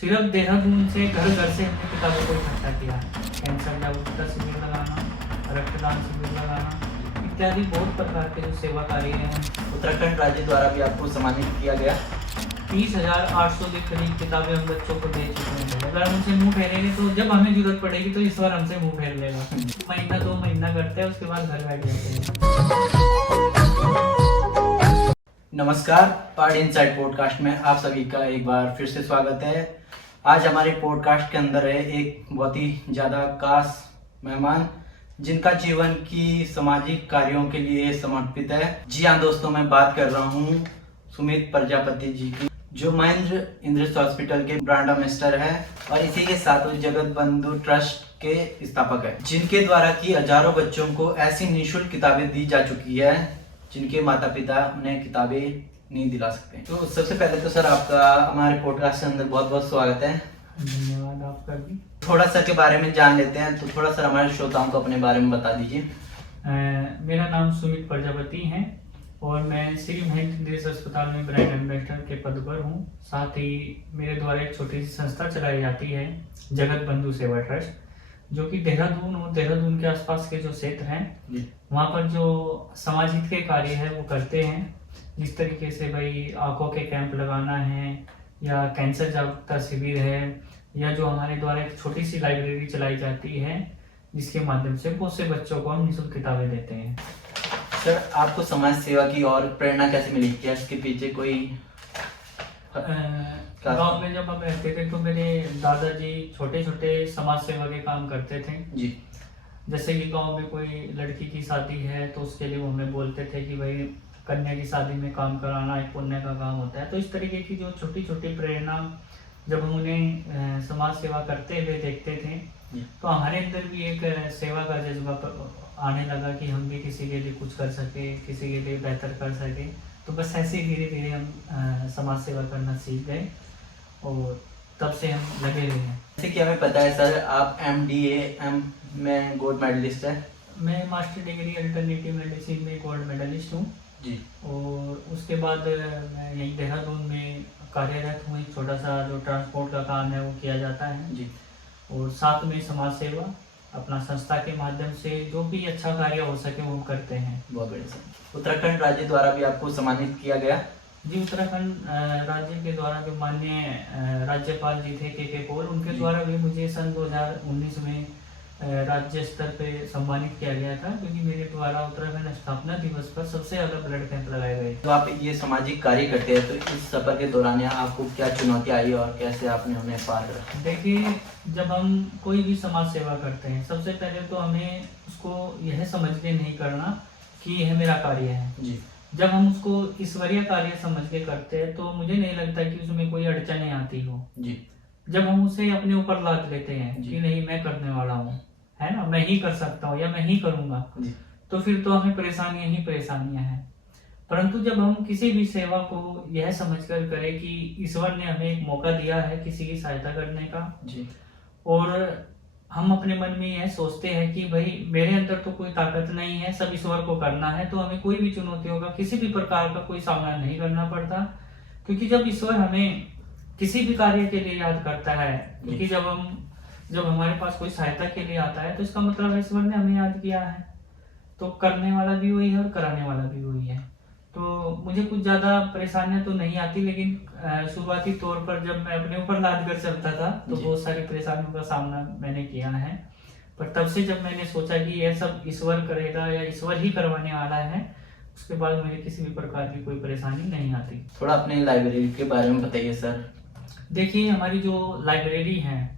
सिर्फ देहरादून से घर घर से हमने किताबों को इकट्ठा किया। कैंसर जागरूकता शिविर लगाना, रक्तदान शिविर लगाना इत्यादि बहुत प्रकार के जो सेवा कार्य हैं। उत्तराखंड राज्य द्वारा भी आपको सम्मानित किया गया। 30,800 के करीब किताबें हम बच्चों को दे चुके हैं। अगर हम उनसे मुंह फेरेंगे तो जब हमें जरूरत पड़ेगी तो इस बार हमसे मुंह फेर लेगा। महीना 2 महीना करते हैं, उसके बाद घर बैठ जाते हैं। नमस्कार, पार्ट इनसाइड पॉडकास्ट में आप सभी का एक बार फिर से स्वागत है। आज हमारे पॉडकास्ट के अंदर है एक बहुत ही ज़्यादा खास मेहमान, जिनका जीवन की सामाजिक कार्यों के लिए समर्पित है। जी हाँ दोस्तों, मैं बात कर रहा हूँ सुमित प्रजापति जी की, जो महेंद्र इंद्रिस हॉस्पिटल के ब्रांड एम्बेसडर है और इसी के साथ वो जगत बंधु ट्रस्ट के स्थापक है, जिनके द्वारा की हजारों बच्चों को ऐसी निःशुल्क किताबें दी जा चुकी है जिनके माता पिता उन्हें किताबें नहीं दिला सकते। तो सबसे पहले तो सर आपका हमारे पॉडकास्ट के अंदर बहुत बहुत स्वागत है। धन्यवाद आपका भी। थोड़ा सा के बारे में जान लेते हैं, तो थोड़ा सा हमारे श्रोताओं को अपने बारे में बता दीजिए। मेरा नाम सुमित प्रजापति है और मैं श्री महेंद्र इंद्रिस अस्पताल में ब्रांड एम्बेसडर के पद पर हूँ। साथ ही मेरे द्वारा एक छोटी सी संस्था चलाई जाती है, जगत बंधु सेवा ट्रस्ट, जो कि देहरादून और देहरादून के आसपास के जो क्षेत्र हैं वहाँ पर जो समाज हित के कार्य है वो करते हैं। जिस तरीके से भाई आंखों के कैंप लगाना है, या कैंसर जागरूकता शिविर है, या जो हमारे द्वारा एक छोटी सी लाइब्रेरी चलाई जाती है जिसके माध्यम से बहुत से बच्चों को हम निःशुल्क किताबें देते हैं। सर आपको समाज सेवा की और प्रेरणा कैसे मिली? क्या इसके पीछे कोई गांव में जब हम रहते थे तो मेरे दादाजी छोटे छोटे समाज सेवा के काम करते थे जी। जैसे कि गांव में कोई लड़की की शादी है तो उसके लिए वो हमें बोलते थे कि भाई कन्या की शादी में काम कराना एक पुण्य का काम होता है। तो इस तरीके की जो छोटी छोटी प्रेरणा जब हम उन्हें समाज सेवा करते हुए देखते थे तो हमारे अंदर भी एक सेवा का जज्बा आने लगा कि हम भी किसी के लिए कुछ कर सके, किसी के लिए बेहतर कर सके। तो बस ऐसे ही धीरे धीरे हम समाज सेवा करना सीख गए और तब से हम लगे हुए हैं। जैसे कि हमें पता है सर, आप MDAM में गोल्ड मेडलिस्ट है। मैं मास्टर डिग्री अल्टरनेटिव मेडिसिन में गोल्ड मेडलिस्ट हूँ जी। और उसके बाद मैं यहीं देहरादून में कार्यरत हूँ। एक छोटा सा जो ट्रांसपोर्ट का काम है वो किया जाता है जी। और साथ में समाज सेवा अपना संस्था के माध्यम से जो भी अच्छा कार्य हो सके वो करते हैं। बहुत बढ़िया सर। उत्तराखंड राज्य द्वारा भी आपको सम्मानित किया गया। जी, उत्तराखंड राज्य के द्वारा जो माननीय राज्यपाल जी थे के पॉल, उनके द्वारा भी मुझे सन 2019 में राज्य स्तर पे सम्मानित किया गया था, क्योंकि मेरे द्वारा उत्तराखंड स्थापना दिवस पर सबसे ज़्यादा ब्लड कैंप लगाए गए। तो आप ये सामाजिक कार्य करते हैं, तो इस सफर के दौरान आपको क्या चुनौती आई और कैसे आपने उन्हें पार करा? देखिए, जब हम कोई भी समाज सेवा करते हैं सबसे पहले तो हमें उसको यह समझ के नहीं करना कि यह मेरा कार्य है जी। जब हम उसको ईश्वरीय कार्य समझ के करते हैं तो मुझे नहीं लगता कि उसमें कोई अड़चने आती हो जी। जब हम उसे अपने ऊपर लाद लेते हैं जी। कि नहीं मैं करने वाला हूँ, है ना, मैं ही कर सकता हूँ या मैं ही करूँगा, जी। तो फिर तो हमें परेशानियां ही परेशानियां हैं। परंतु जब हम किसी भी सेवा को यह समझकर करें कि ईश्वर ने हमें एक मौका दिया है किसी की सहायता करने का, जी। और हम अपने मन में यह सोचते हैं कि भाई मेरे अंदर तो कोई ताकत नहीं है, सब ईश्वर को करना है, तो हमें कोई भी चुनौतियों का किसी भी प्रकार का कोई सामना नहीं करना पड़ता। क्योंकि जब ईश्वर हमें किसी भी कार्य के लिए याद करता है, क्योंकि जब हमारे पास कोई सहायता के लिए आता है तो इसका मतलब ईश्वर ने हमें याद किया है। तो करने वाला भी वही है और कराने वाला भी वही है। तो मुझे कुछ ज़्यादा परेशानियां तो नहीं आती, लेकिन शुरुआती तौर पर जब मैं अपने ऊपर लाद कर चलता था तो बहुत सारी परेशानियों का सामना मैंने किया है। पर तब से जब मैंने सोचा कि यह सब ईश्वर करेगा या ईश्वर ही करवाने वाला है, उसके बाद मुझे किसी भी प्रकार की कोई परेशानी नहीं आती। थोड़ा अपने लाइब्रेरी के बारे में बताइए सर। देखिए, हमारी जो लाइब्रेरी है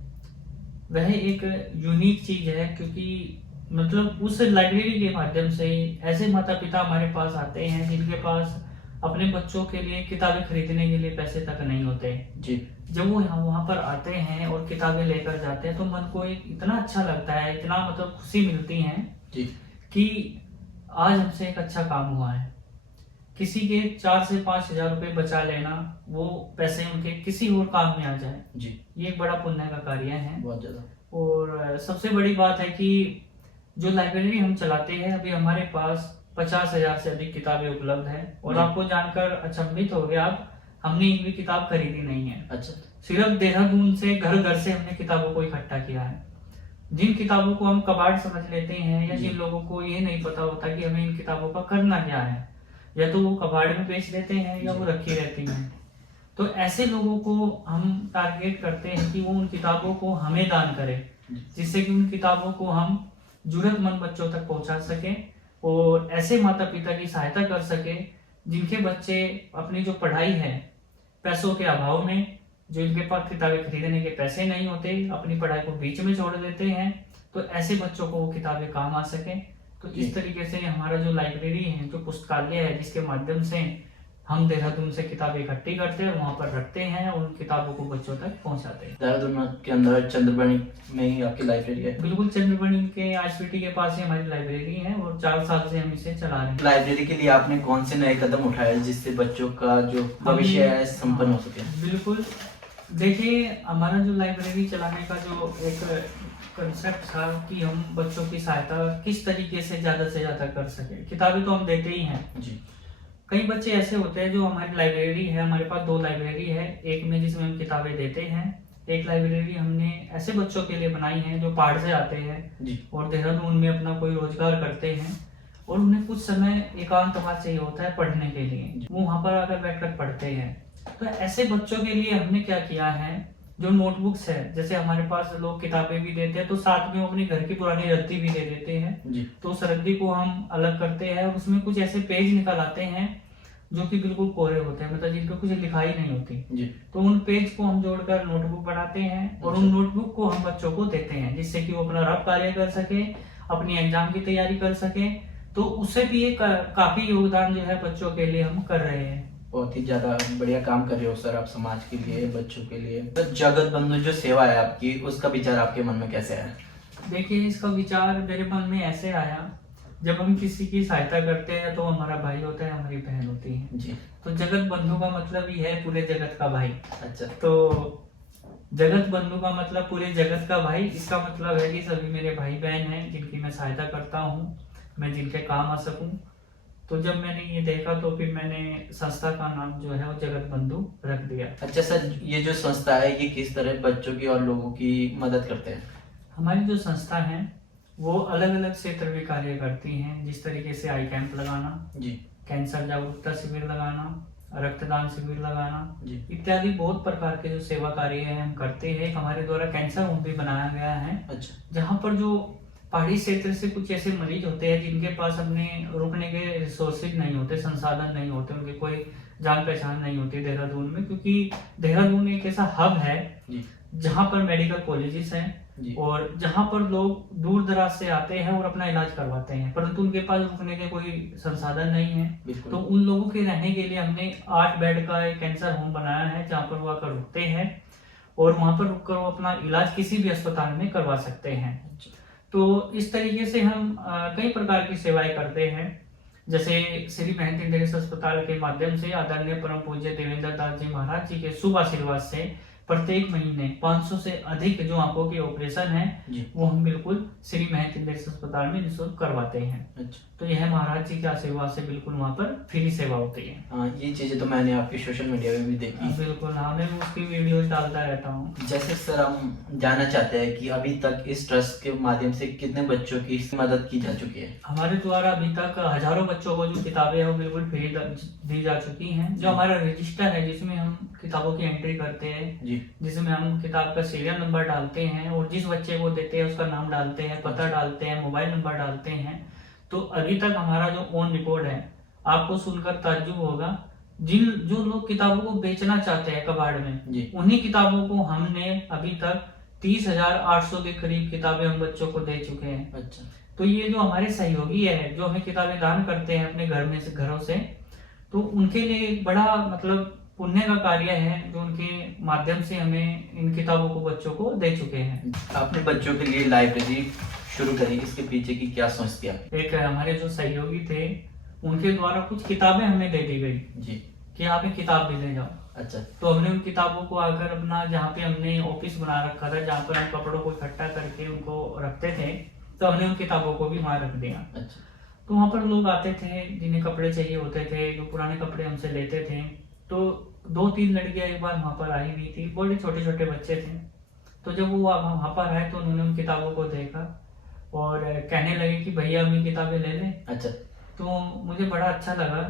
वह एक यूनिक चीज है, क्योंकि मतलब उस लाइब्रेरी के माध्यम से ऐसे माता पिता हमारे पास आते हैं जिनके पास अपने बच्चों के लिए किताबें खरीदने के लिए पैसे तक नहीं होते जी। जब वो वहाँ पर आते हैं और किताबें लेकर जाते हैं तो मन को एक इतना अच्छा लगता है, इतना मतलब खुशी मिलती है जी कि आज हमसे एक अच्छा काम हुआ है। किसी के 4 से 5 हजार रुपये बचा लेना, वो पैसे उनके किसी और काम में आ जाए जी, ये एक बड़ा पुण्य का कार्य है। बहुत ज्यादा। और सबसे बड़ी बात है कि जो लाइब्रेरी हम चलाते हैं, अभी हमारे पास 50,000 से अधिक किताबें उपलब्ध हैं। और आपको जानकर अचंभित हो गए आप, हमने एक भी किताब खरीदी नहीं है। अच्छा। सिर्फ देहरादून से घर घर से हमने किताबों को इकट्ठा किया है। जिन किताबों को हम कबाड़ समझ लेते हैं या जिन लोगों को ये नहीं पता होता कि हमें इन किताबों का करना क्या है, या तो वो कबाड़ में बेच देते हैं या वो रखी रहती हैं। तो ऐसे लोगों को हम टारगेट करते हैं कि वो उन किताबों को हमें दान करें, जिससे कि उन किताबों को हम जरूरतमंद बच्चों तक पहुंचा सकें और ऐसे माता पिता की सहायता कर सके जिनके बच्चे अपनी जो पढ़ाई है, पैसों के अभाव में, जो इनके पास किताबें खरीदने के पैसे नहीं होते, अपनी पढ़ाई को बीच में छोड़ देते हैं, तो ऐसे बच्चों को वो किताबें काम आ सके। तो इस तरीके से हमारा जो लाइब्रेरी है, जो पुस्तकालय है, जिसके माध्यम से हम देहरादून से किताबें इकट्ठी करते हैं, वहाँ पर रखते हैं और उन किताबों को बच्चों तक पहुँचाते हैं। देहरादून के अंदर चंद्रबनी में ही आपकी लाइब्रेरी है? बिल्कुल, चंद्रबनी के आईसीटी के पास ही हमारी लाइब्रेरी है और 4 साल से हम इसे चला रहे हैं। लाइब्रेरी के लिए आपने कौन से नए कदम उठाए जिससे बच्चों का जो भविष्य है संपन्न हो सके? बिल्कुल, देखिए हमारा जो लाइब्रेरी चलाने का जो एक कंसेप्ट था कि हम बच्चों की सहायता किस तरीके से ज्यादा कर सके। किताबें तो हम देते ही हैं जी। कई बच्चे ऐसे होते हैं जो हमारी लाइब्रेरी है, हमारे पास 2 लाइब्रेरी है, एक में जिसमें हम किताबें देते हैं, एक लाइब्रेरी हमने ऐसे बच्चों के लिए बनाई है जो पहाड़ से आते हैं जी। और देहरादून में अपना कोई रोजगार करते हैं और उन्हें कुछ समय एकांतवास चाहिए होता है पढ़ने के लिए, वो वहां पर आकर बैठकर पढ़ते हैं। तो ऐसे बच्चों के लिए हमने क्या किया है, जो नोटबुक्स है, जैसे हमारे पास लोग किताबें भी देते हैं तो साथ में अपने घर की पुरानी रद्दी भी दे देते हैं जी। तो उस रद्दी को हम अलग करते हैं और उसमें कुछ ऐसे पेज निकल आते हैं जो कि बिल्कुल कोरे होते हैं, मतलब जिन पे कुछ लिखाई नहीं होती जी। तो उन पेज को हम जोड़कर नोटबुक बनाते हैं और उन नोटबुक को हम बच्चों को देते हैं जिससे कि वो अपना रफ कार्य कर सके, अपनी एग्जाम की तैयारी कर सके। तो उससे भी एक काफी योगदान जो है बच्चों के लिए हम कर रहे हैं। बहुत ही ज्यादा बढ़िया काम कर रहे हो सर आप समाज के लिए, बच्चों के लिए। तो जगत बंधु जो सेवा है आपकी, उसका विचार आपके मन में कैसे आया? देखिए, इसका विचार मेरे मन में ऐसे आया, जब हम किसी की सहायता करते हैं तो हमारा भाई होता है, हमारी बहन होती है जी। तो जगत बंधु का मतलब ही है पूरे जगत का भाई। अच्छा। तो जगत बंधु का मतलब पूरे जगत का भाई, इसका मतलब है कि सभी मेरे भाई बहन हैं जिनकी मैं सहायता करता हूँ, मैं जिनके काम आ सकूं। तो जब मैंने ये देखा तो फिर मैंने संस्था का नाम जो है वो जगत बंधु रख दिया। अच्छा सर, ये जो संस्था है ये किस तरह बच्चों की और लोगों की मदद करते हैं? हमारी जो संस्था है वो अलग अलग क्षेत्र में कार्य करती हैं, जिस तरीके से आई कैंप लगाना जी। कैंसर जागरूकता शिविर लगाना, रक्तदान शिविर लगाना जी। इत्यादि बहुत प्रकार के जो सेवा कार्य है हम करते हैं। हमारे द्वारा कैंसर होम भी बनाया गया है। अच्छा। जहाँ पर जो पहाड़ी क्षेत्र से कुछ ऐसे मरीज होते हैं जिनके पास अपने रुकने के रिसोर्सेज नहीं होते, संसाधन नहीं होते, उनकी कोई जान पहचान नहीं होती देहरादून में, क्योंकि देहरादून एक ऐसा हब है जहाँ पर मेडिकल कॉलेजेस हैं और जहाँ पर लोग दूर दराज से आते हैं और अपना इलाज करवाते हैं, परंतु उनके पास रुकने के कोई संसाधन नहीं है। तो उन लोगों के रहने के लिए हमने 8 बेड का एक कैंसर होम बनाया है जहाँ पर वो आकर रुकते हैं और वहां पर रुककर वो अपना इलाज किसी भी अस्पताल में करवा सकते हैं। तो इस तरीके से हम कई प्रकार की सेवाएं करते हैं, जैसे श्री महंत इंद्रेश अस्पताल के माध्यम से आदरणीय परम पूज्य देवेंद्र दास जी महाराज जी के शुभ आशीर्वाद से प्रत्येक महीने 500 से अधिक जो आंखों के ऑपरेशन है वो हम बिल्कुल श्री महंत इंद्रेश अस्पताल में निःशुल्क करवाते हैं। अच्छा। तो यह महाराज जी के आशीर्वाद से बिल्कुल वहाँ पर फ्री सेवा होती है। हाँ, ये चीजें तो मैंने आपके सोशल मीडिया में भी देखी। बिल्कुल, हाँ, मैं उसकी वीडियोस डालता रहता हूँ। जैसे सर हम जानना चाहते हैं कि अभी तक इस ट्रस्ट के माध्यम से कितने बच्चों की मदद की जा चुकी है? हमारे द्वारा अभी तक हजारों बच्चों को जो किताबें हैं वो बिल्कुल फ्री दी जा चुकी हैं। जो हमारा रजिस्टर है जिसमें हम किताबों की एंट्री करते हैं, जिसमें हम किताब का सीरियल नंबर डालते हैं और जिस बच्चे को देते हैं उसका नाम डालते हैं, पता डालते हैं, मोबाइल नंबर डालते हैं, तो अभी तक हमारा जो ऑन रिकॉर्ड है, आपको सुनकर ताज्जुब होगा, जो लोग किताबों को बेचना चाहते हैं कबाड़ में, उन्हीं किताबों को हमने अभी तक 30,800 के करीब किताबें हम बच्चों को दे चुके हैं। अच्छा। तो ये जो हमारे सहयोगी है जो हमें किताबें दान करते हैं अपने घर में से, घरों से, तो उनके लिए एक बड़ा मतलब पुण्य का कार्य है जो उनके माध्यम से हमें इन किताबों को बच्चों को दे चुके हैं। आपने बच्चों के लिए लाइब्रेरी शुरू करी, इसके पीछे की क्या सोच थी आपकी? एक हमारे जो सहयोगी थे उनके द्वारा कुछ किताबें हमें दे दी गई जी कि आप एक किताब भी ले जाओ। अच्छा। तो हमने उन किताबों को आकर अपना जहाँ पे हमने ऑफिस बना रखा था जहाँ पर हम कपड़ों को इकट्ठा करके उनको रखते थे, तो हमने उन किताबों को भी वहाँ रख दिया। अच्छा। तो वहाँ पर लोग आते थे जिन्हें कपड़े चाहिए होते थे, जो पुराने कपड़े हमसे लेते थे, तो 2-3 लड़कियां एक बार वहां पर आई हुई थी, बड़े छोटे छोटे बच्चे थे। तो जब वो वहां पर आए तो उन्होंने उन किताबों को देखा और कहने लगे कि भैया हम ये किताबें ले लें। अच्छा। तो मुझे बड़ा अच्छा लगा,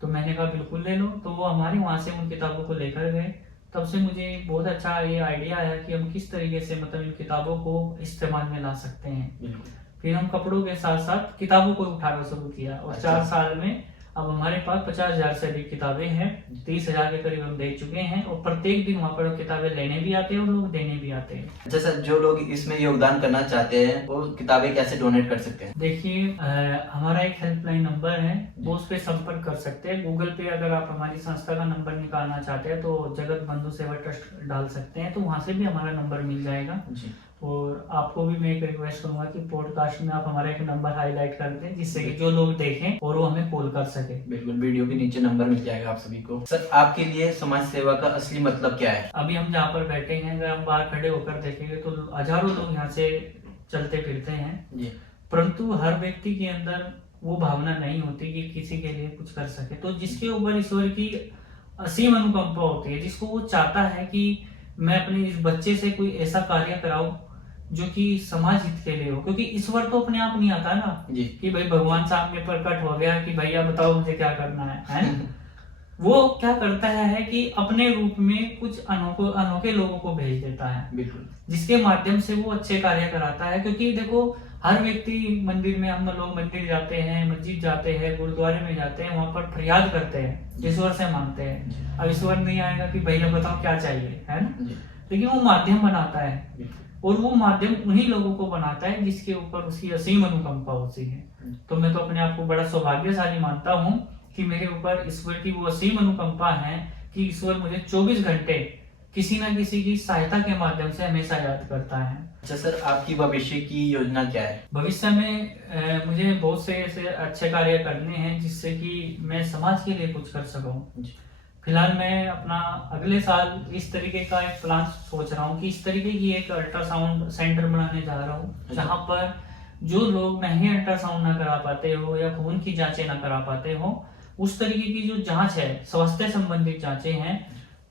तो मैंने कहा बिल्कुल ले लो। तो वो हमारे वहाँ से उन किताबों को लेकर गए। तब से मुझे बहुत अच्छा ये आइडिया आया कि हम किस तरीके से मतलब इन किताबों को इस्तेमाल में ला सकते हैं। बिल्कुल। फिर हम कपड़ों के साथ साथ किताबों को उठाना शुरू किया और अच्छा। 4 साल में अब हमारे पास 50,000 से अधिक किताबें हैं। 30,000 के करीब हम दे चुके हैं और प्रत्येक दिन वहाँ पर किताबें लेने भी आते हैं और लोग देने भी आते हैं। अच्छा सर, जो लोग इसमें योगदान करना चाहते हैं वो किताबें कैसे डोनेट कर सकते हैं? देखिए हमारा एक हेल्पलाइन नंबर है, वो उस पर संपर्क कर सकते हैं। गूगल पे अगर आप हमारी संस्था का नंबर निकालना चाहते हैं तो जगत बंधु सेवा ट्रस्ट डाल सकते हैं, तो वहाँ से भी हमारा नंबर मिल जाएगा। जी। और आपको भी मैं एक रिक्वेस्ट करूंगा कि पॉडकास्ट में आप हमारा एक नंबर हाईलाइट कर दें, जिससे कि जो लोग देखें और वो हमें कॉल कर सके। बिल्कुल, वीडियो के नीचे नंबर मिल जाएगा आप सभी को। सर, आपके लिए समाज सेवा का असली मतलब क्या है? अभी हम जहाँ पर बैठे हैं, अगर हम बाहर खड़े होकर देखेंगे तो हजारों लोग यहाँ से चलते फिरते हैं जी। परंतु हर व्यक्ति के अंदर वो भावना नहीं होती कि किसी के लिए कुछ कर सके। तो जिसके ऊपर ईश्वर की असीम अनुकंपा होती है, जिसको वो चाहता है कि मैं अपने इस बच्चे से कोई ऐसा कार्य कराऊं जो कि समाज हित के लिए हो, क्योंकि ईश्वर तो अपने आप नहीं आता ना जी। कि भाई भगवान सामने प्रकट हो गया कि भैया बताओ मुझे क्या करना है ना? वो क्या करता है कि अपने रूप में कुछ अनोखे लोगों को भेज देता है, बिल्कुल, जिसके माध्यम से वो अच्छे कार्य कराता है। क्योंकि देखो हर व्यक्ति मंदिर में, हम लोग मंदिर जाते हैं, मस्जिद जाते हैं, गुरुद्वारे में जाते हैं, वहां पर फरियाद करते हैं, ईश्वर से मांगते हैं। अब ईश्वर नहीं आएगा कि भैया बताओ क्या चाहिए, है ना? लेकिन वो माध्यम बनाता है और वो माध्यम उन्हीं लोगों को बनाता है जिसके ऊपर उसकी असीम अनुकंपा होती है। तो मैं तो अपने आप को बड़ा सौभाग्यशाली मानता हूँ कि मेरे ऊपर ईश्वर की वो असीम अनुकंपा है कि ईश्वर मुझे 24 घंटे किसी ना किसी की सहायता के माध्यम से हमेशा याद करता है। अच्छा सर, आपकी भविष्य की योजना क्या है? भविष्य में मुझे बहुत से ऐसे अच्छे कार्य करने हैं जिससे कि मैं समाज के लिए कुछ कर सकूं। फिलहाल मैं अपना अगले साल इस तरीके का एक प्लान सोच रहा हूँ कि इस तरीके की एक अल्ट्रासाउंड सेंटर बनाने जा रहा हूँ, जहाँ पर जो लोग महंगे अल्ट्रासाउंड ना करा पाते हो या खून की जांचें ना करा पाते हो, उस तरीके की जो जांच है, स्वास्थ्य संबंधित जांचें हैं,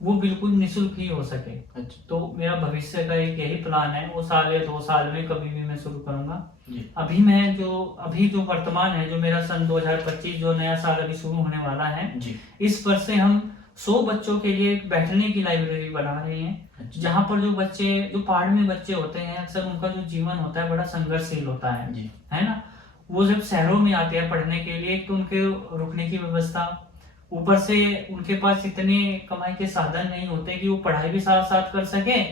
वो बिल्कुल निःशुल्क ही हो सके। अच्छा। तो मेरा भविष्य का एक यही प्लान है, वो साल या 2 साल में कभी भी मैं शुरू करूंगा। अभी जो वर्तमान है, जो मेरा सन 2025 जो नया साल अभी शुरू होने वाला है जी। इस वर्ष से हम 100 बच्चों के लिए एक बैठने की लाइब्रेरी बना रहे हैं। अच्छा। जहाँ पर जो पहाड़ में बच्चे होते हैं, अक्सर उनका जो जीवन होता है बड़ा संघर्षशील होता है जी। है ना? वो जब शहरों में आते हैं पढ़ने के लिए, एक तो उनके रुकने की व्यवस्था, ऊपर से उनके पास इतने कमाई के साधन नहीं होते कि वो पढ़ाई भी साथ साथ कर सके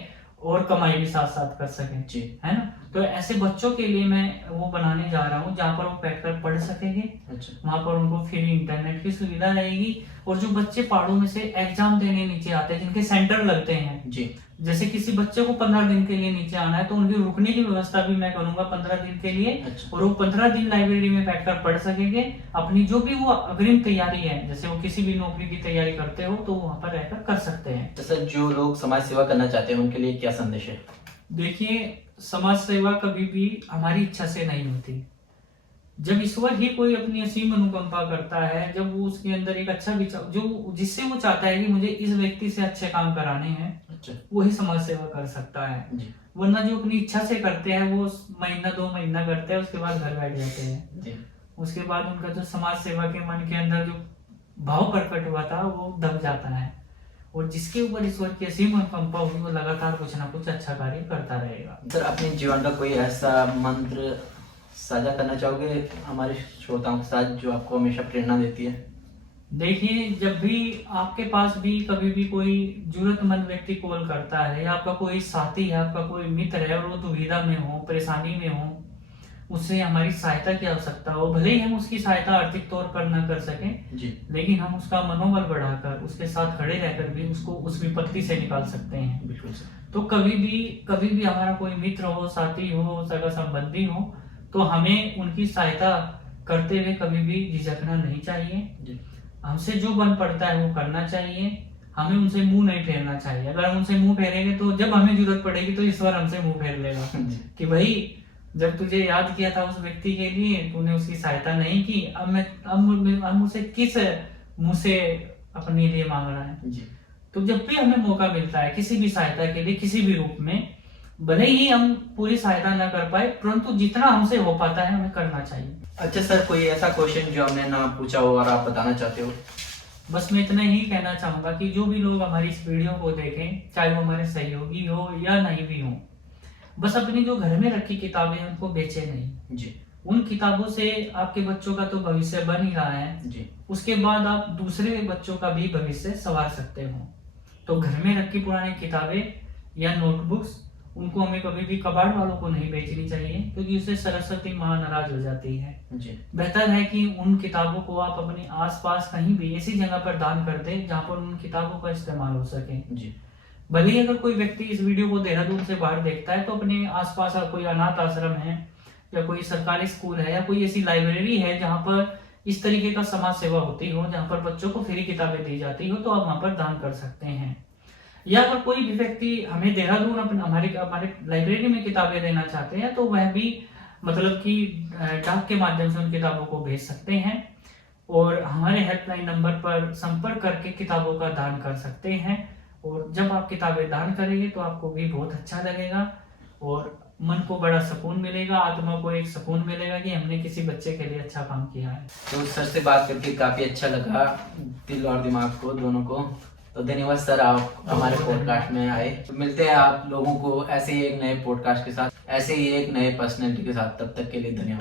और कमाई भी साथ साथ कर सके, जी। है ना? तो ऐसे बच्चों के लिए मैं वो बनाने जा रहा हूँ जहाँ पर वो बैठकर पढ़ सकेंगे। अच्छा। वहां पर उनको फ्री इंटरनेट की सुविधा रहेगी। और जो बच्चे पहाड़ों में से एग्जाम देने नीचे आते हैं, जिनके सेंटर लगते हैं, जी। जैसे किसी बच्चे को 15 दिन के लिए नीचे आना है तो उनकी रुकने की व्यवस्था भी मैं करूंगा 15 दिन के लिए। अच्छा। और वो 15 दिन लाइब्रेरी में बैठकर पढ़ सकेंगे। अपनी जो भी वो अग्रिम तैयारी है, जैसे वो किसी भी नौकरी की तैयारी करते हो तो वहां पर रहकर कर सकते हैं। तो सर, जो लोग समाज सेवा करना चाहते हैं उनके लिए क्या संदेश है? देखिए, समाज सेवा कभी भी हमारी इच्छा से नहीं होती। जब ईश्वर ही कोई अपनी असीम अनुकंपा करता है, जब वो उसके अंदर एक अच्छा विचार जो जिससे वो चाहता है कि मुझे इस व्यक्ति से अच्छे काम कराने हैं, अच्छा। वही समाज सेवा कर सकता है। जी। वरना जो अपनी इच्छा से करते हैं वो महीना 2 महीना करते हैं, उसके बाद घर बैठ जाते हैं। जी। उसके बाद उनका जो समाज सेवा के मन के अंदर जो भाव प्रकट हुआ था वो दब जाता है। और जिसके ऊपर ईश्वर की असीम अनुकंपा होगी वो लगातार कुछ ना कुछ अच्छा कार्य करता रहेगा। सर, अपने जीवन का कोई ऐसा मंत्र साझा करना चाहोगे हमारे श्रोताओं के साथ जो आपको हमेशा प्रेरणा देती है? देखिए, जब भी आपके पास भी कभी भी कोई जरूरतमंद व्यक्ति कॉल करता है, या आपका कोई साथी है, आपका कोई मित्र है और वो दुविधा में हो, परेशानी में हो, उससे हमारी सहायता की आवश्यकता हो, भले ही हम उसकी सहायता आर्थिक तौर पर न कर सकें, जी। लेकिन हम उसका मनोबल बढ़ाकर उसके साथ खड़े रहकर भी उसको उस विपत्ति से निकाल सकते हैं। बिल्कुल सर। तो कभी भी हमारा कोई मित्र हो, साथी हो, सगा संबंधी हो, तो हमें उनकी सहायता करते हुए कभी भी झिझकना नहीं चाहिए। जी। हमसे जो बन पड़ता है वो करना चाहिए। हमें उनसे मुंह नहीं फेरना चाहिए। अगर हम उनसे मुंह फेरेंगे तो जब हमें जरूरत पड़ेगी तो ईश्वर हमसे मुंह फेर लेगा कि भाई जब तुझे याद किया था उस व्यक्ति के लिए, तूने उसकी सहायता नहीं की, अब मुझसे किस मुंह से अपने लिए मांग रहा है। जी। तो जब भी हमें मौका मिलता है किसी भी सहायता के लिए किसी भी रूप में, भले ही हम पूरी सहायता न कर पाए, परंतु जितना हमसे हो पाता है हमें करना चाहिए। अच्छा सर, कोई ऐसा क्वेश्चन जो हमने ना पूछा हो और आप बताना चाहते हो? बस मैं इतना ही कहना चाहूंगा कि जो भी लोग हमारी इस वीडियो को देखें, चाहे वो हमारे सहयोगी हो या नहीं भी हो, बस अपनी जो घर में रखी किताबें हैं उनको बेचे नहीं जी उन किताबों से आपके बच्चों का तो भविष्य बन ही रहा है, जी उसके बाद आप दूसरे बच्चों का भी भविष्य संवार सकते हो। तो घर में रखी पुरानी किताबें या नोटबुक्स, उनको हमें कभी भी कबाड़ वालों को नहीं बेचनी चाहिए, क्योंकि उससे सरस्वती माँ नाराज हो जाती है। जी बेहतर है कि उन किताबों को आप अपने आसपास कहीं भी ऐसी जगह पर दान कर दें जहाँ पर उन किताबों का इस्तेमाल हो सके। जी भले ही अगर कोई व्यक्ति इस वीडियो को देहरादून से बाहर देखता है तो अपने आसपास का कोई अनाथ आश्रम है या कोई सरकारी स्कूल है या कोई ऐसी लाइब्रेरी है जहाँ पर इस तरीके का समाज सेवा होती हो, जहाँ पर बच्चों को फ्री किताबें दी जाती हो, तो आप वहाँ पर दान कर सकते हैं। या अगर कोई भी व्यक्ति हमें देहरादून हमारे लाइब्रेरी में किताबें देना चाहते हैं तो वह भी मतलब कि डाक के माध्यम से उन किताबों को भेज सकते हैं और हमारे हेल्पलाइन नंबर पर संपर्क करके किताबों का दान कर सकते हैं। और जब आप किताबें दान करेंगे तो आपको भी बहुत अच्छा लगेगा और मन को बड़ा सुकून मिलेगा, आत्मा को एक सुकून मिलेगा कि हमने किसी बच्चे के लिए अच्छा काम किया है। तो सर से बात करके काफी अच्छा लगा, दिल और दिमाग को दोनों को। तो धन्यवाद सर, आप हमारे पॉडकास्ट में आए। तो मिलते हैं आप लोगों को ऐसे ही एक नए पॉडकास्ट के साथ, ऐसे ही एक नए पर्सनैलिटी के साथ। तब तक के लिए धन्यवाद।